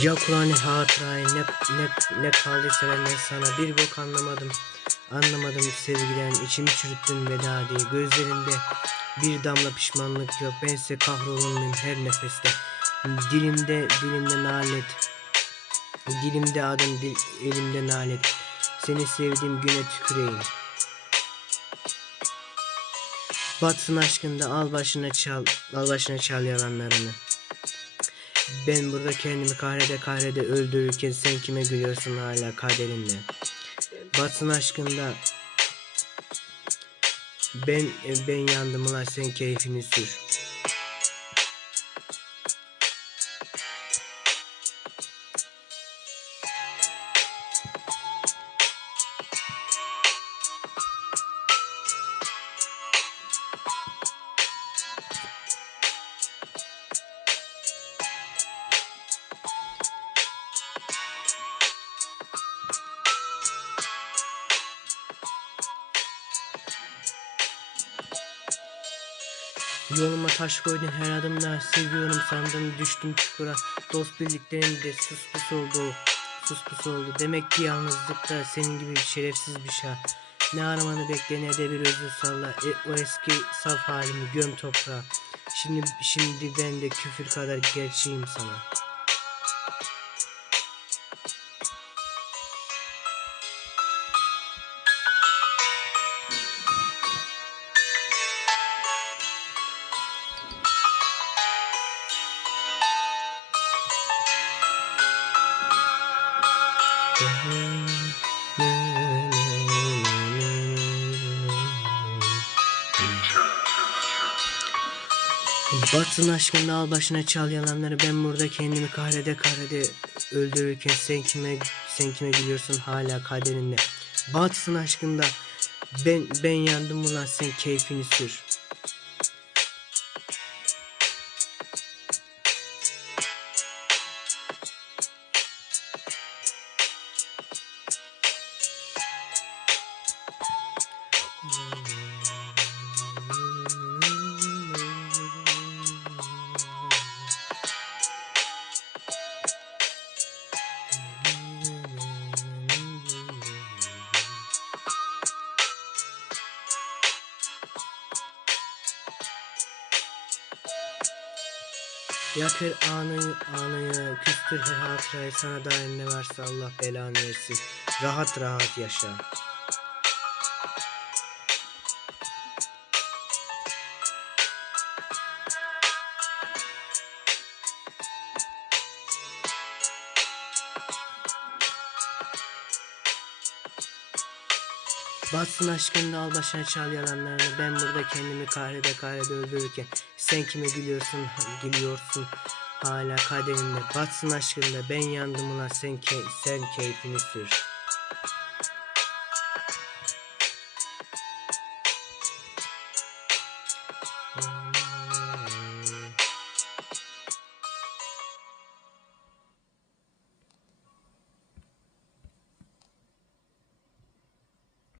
Ya Kur'an-ı hatırayı ne, ne, ne kaldıysa benden sana bir bok anlamadım. Anlamadım sevgiden içimi çürüttün veda diye. Gözlerinde bir damla pişmanlık yok. Bense kahrolunmuyum her nefeste. Dilimde dilimde nalet. Dilimde adım dil, elimde nalet. Seni sevdiğim güne tüküreyim. Batsın aşkında al başına çal al başına çal yalanlarını ben burada kendimi kahrede kahrede öldürürken sen kime gülüyorsun hala kaderinle batsın aşkında ben ben yandım ulan sen keyfini sür. Yoluma taş koydun her adımda seviyorum. Sandım düştüm çukura. Dost birliklerim de sus pus oldu. Sus pus oldu. Demek ki yalnızlıkta senin gibi bir şerefsiz bir şey ne aramanı bekle ne de bir özür salla. E, o eski saf halimi göm toprağa. Şimdi şimdi ben de küfür kadar gerçeğim sana Batsın aşkında al başına çal yalanları ben burada kendimi kahrede kahrede öldürürken sen kime sen kime gülüyorsun hala kaderinde. Batsın aşkında ben ben yandım ulan sen keyfini sür Yakır anıyı anıyı küstür her hatırayı sana dair ne varsa Allah belanı versin. Rahat rahat yaşa Batsın aşkınla al başına çal yalanlarını. Ben burada kendimi kahrede kahrede öldürürken Sen kime gülüyorsun gülüyorsun? Hala kaderimde. Batsın aşkınla ben yandım ulan. Sen, key sen keyfini sür. Hmm.